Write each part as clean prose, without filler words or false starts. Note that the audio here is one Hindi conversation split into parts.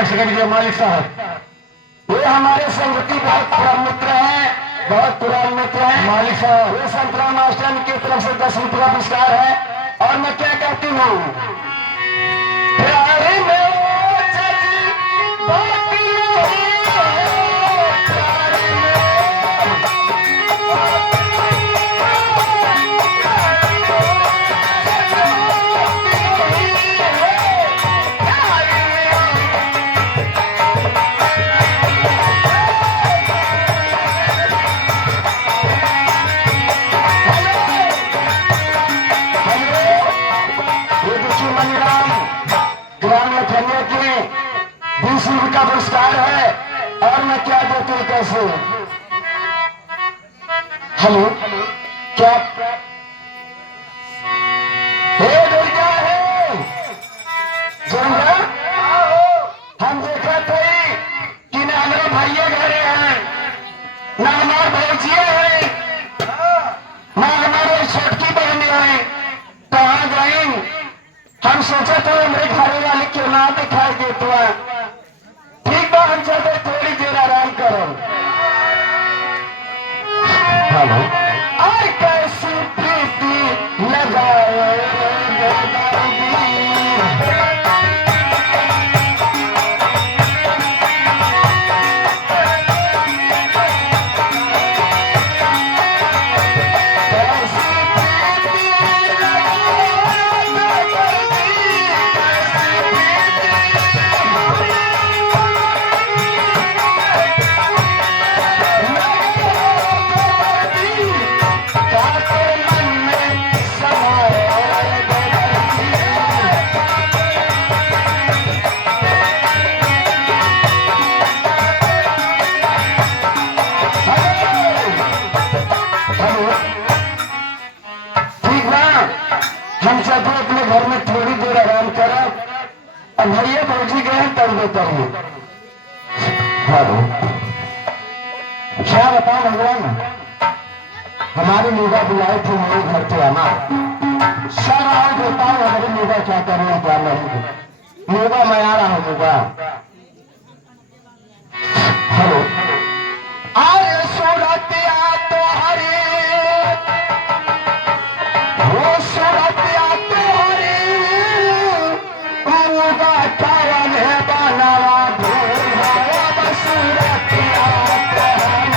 सेक्रेटरी मालिक साहब, ये हमारे संगति बहुत पुराने मित्र हैं, बहुत पुराने मित्र हैं मालिक साहब। ये संतराम मास्टर की तरफ से 10 रुपया पुरस्कार है। और मैं क्या कहती हूँ, प्यारे में का पुरस्कार है। और मैं क्या देती हूँ कैसे, हेलो क्या हम देखा थे कि न हमारे भैया घरे हैं, न हमारे भैजिए हैं, न हमारे छोटकी बहने हैं, कहाँ गए। हम सोचे थे हमारे घर वाले क्यों ना दिखाई देते हैं। ठीक बात, हम चाहते थोड़ी देर आराम करो। हेलो, और कैसी प्रीति लगाए अपने घर में थोड़ी देर आराम करो। अब भैया भौजी गए हैं तब बताइए। हेलो, क्या बताओ भगवान, हमारी मुर्गा बुलाए थे मेरे घर पे आना। सर आओ बताओ हमारी मुर्गा क्या कर रहे हैं, क्या नहीं। मुर्गा मैं आ रहा हूँ मुर्गा। हेलो, अरे सूरतिया तो हरी, वो सूरतिया तो हरी, मुर्गा चावल है बनावा धोवा सूरतिया तो हरी।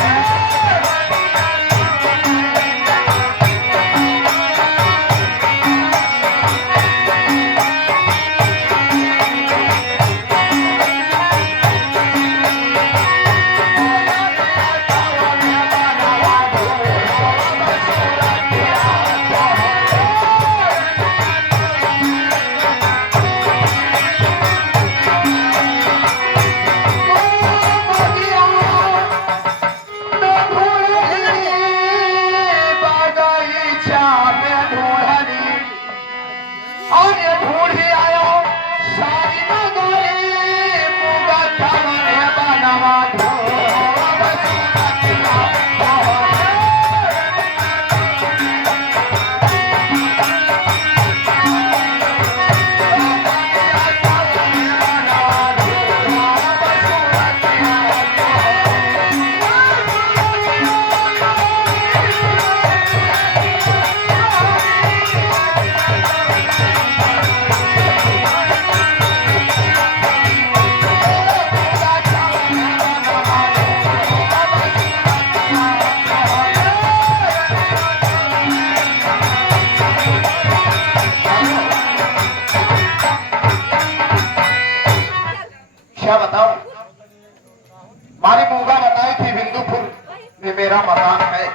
क्या बताओ, हमारी मूंगा बताई थी बिंदुपुर में मेरा मकान है,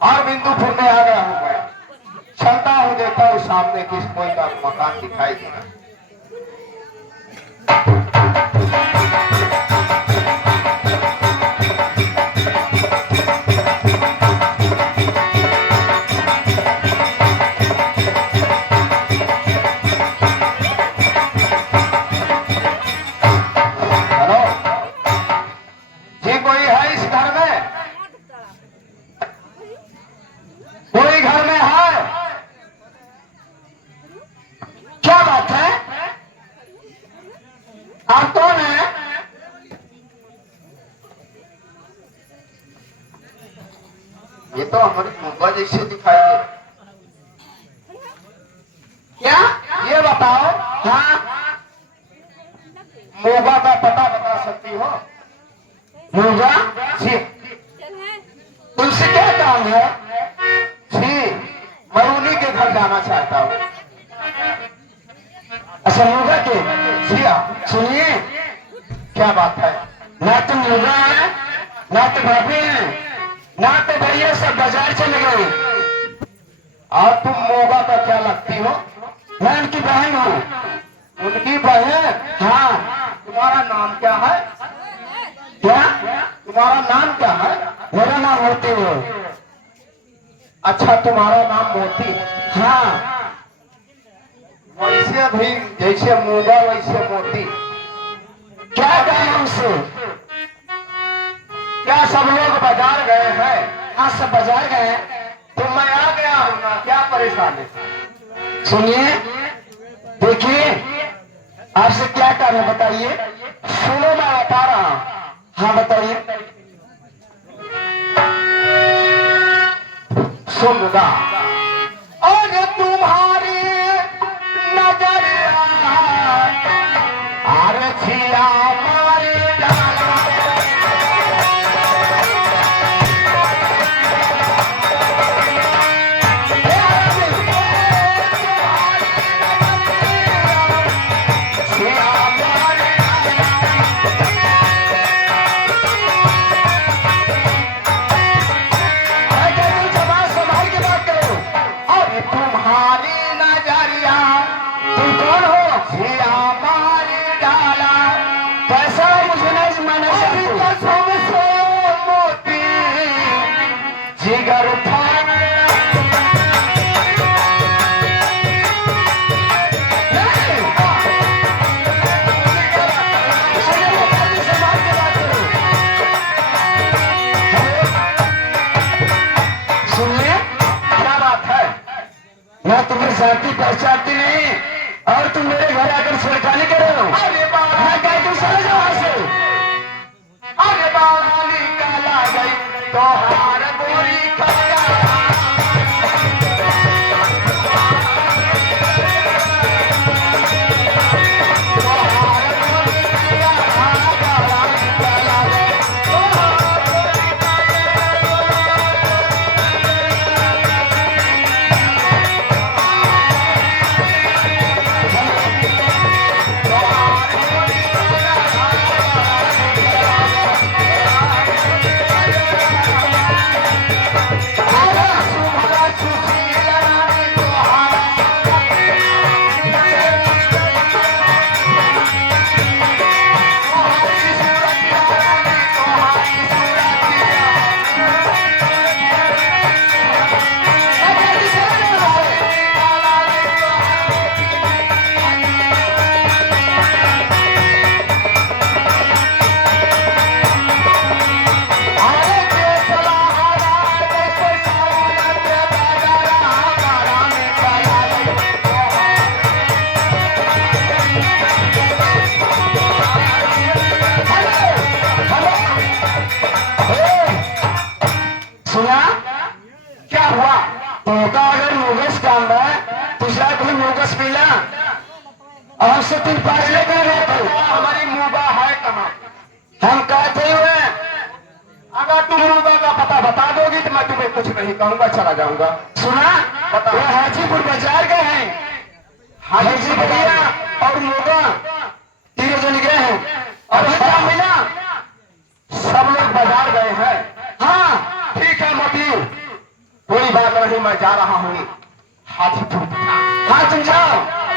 और बिंदुपुर में आ गया हूँ मैं। चलता हूँ, देखता हूँ सामने किस कोई का मकान दिखाई देगा। कोई घर में है? क्या बात है? आप कौन है? ये तो हमारी मुंबा जैसे दिखाई दे। क्या? ये बताओ, हाँ, मोगा का पता बता सकती हो? मुर्गा जी तुमसे क्या काम है? जी, मैं उन्हीं के घर जाना चाहता हूँ। अच्छा मुर्गा के जी हाँ, सुनिए, क्या बात है? ना तो मुर्गा है, ना तो भाभी है, ना तो भैया सब बाजार चले गए। और तुम मोगा का क्या लगती हो? मैं उनकी बहन हूँ। उनकी बहन? हाँ। तुम्हारा नाम क्या है? क्या? तुम्हारा नाम क्या है? मेरा नाम होती है। अच्छा, तुम्हारा नाम मोती। हाँ। वैसे भी जैसे मोगा वैसे मोती। क्या काम है उनसे? क्या सब लोग बाजार गए हैं? हाँ सब बाजार गए। तो मैं आ गया हूँ ना, क्या परेशानी? सुनिए, देखिए, आपसे क्या काम है बताइए। सुनो, मैं बता रहा हूँ। हाँ बताइए। सुनगा और तुम्हारी नजरिया आरथिया मारे डाला। तुम्हारी नजरिया तुम कौन हो? सिया मारे डाला। कैसा है मुझे नहीं माना सकते। कसम से मोती जिगर था। सुनिए, क्या बात है? मैं तुम्हें जानती पहचानती नहीं और तुम मेरे घर आकर छेड़खानी कर रहे हो। अरे बाबा, मैं कह तुम चले जाओ वहां से। अरे बाली काला गई तो हार बोरी खया। सुना? क्या हुआ? तो का अगर मुगस काम है पिछला कोई मुगस मिला और हमसे तुम पास लेकर गए थे। हमारी मुबा है कहाँ? हम कहते हुए अगर तुम मुबा का पता बता दोगी तो मैं तुम्हें कुछ नहीं कहूंगा, चला जाऊंगा। सुना? बताओ। वो हाजीपुर बाजार गए हैं। हाजी भैया और मुगा तीनों जन गए हैं और वहाँ क्या मिला? सब लोग बाजार गए हैं। हाँ। ठीक है मोती, कोई बात नहीं, मैं जा रहा हूँ हाजीपुर। हाँ तुम जाओ।